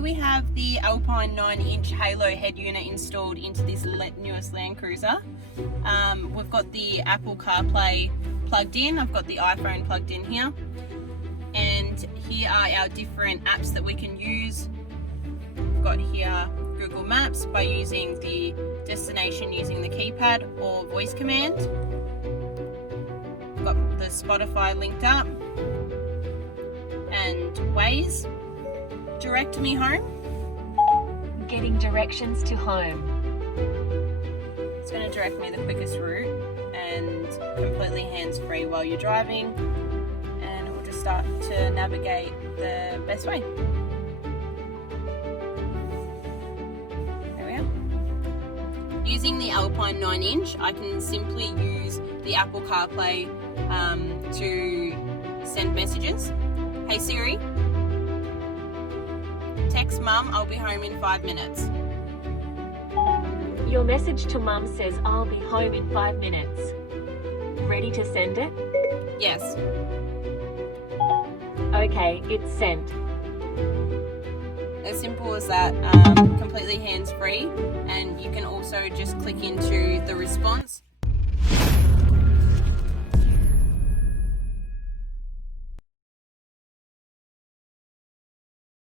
here we have the Alpine 9-inch Halo head unit installed into this newest Land Cruiser. We've got the Apple CarPlay plugged in, I've got the iPhone plugged in here, and here are our different apps that we can use. We've got here Google Maps by using the destination using the keypad or voice command. We've got the Spotify linked up, and Waze, direct me home. Getting directions to home. It's going to direct me the quickest route and completely hands-free while you're driving, and it will just start to navigate the best way. There we are. Using the Alpine 9-inch, I can simply use the Apple CarPlay to send messages. Hey Siri, text Mum, I'll be home in 5 minutes. Your message to Mum says I'll be home in 5 minutes. Ready to send it? Yes. Okay, it's sent. As simple as that, completely hands-free, and you can also just click into the response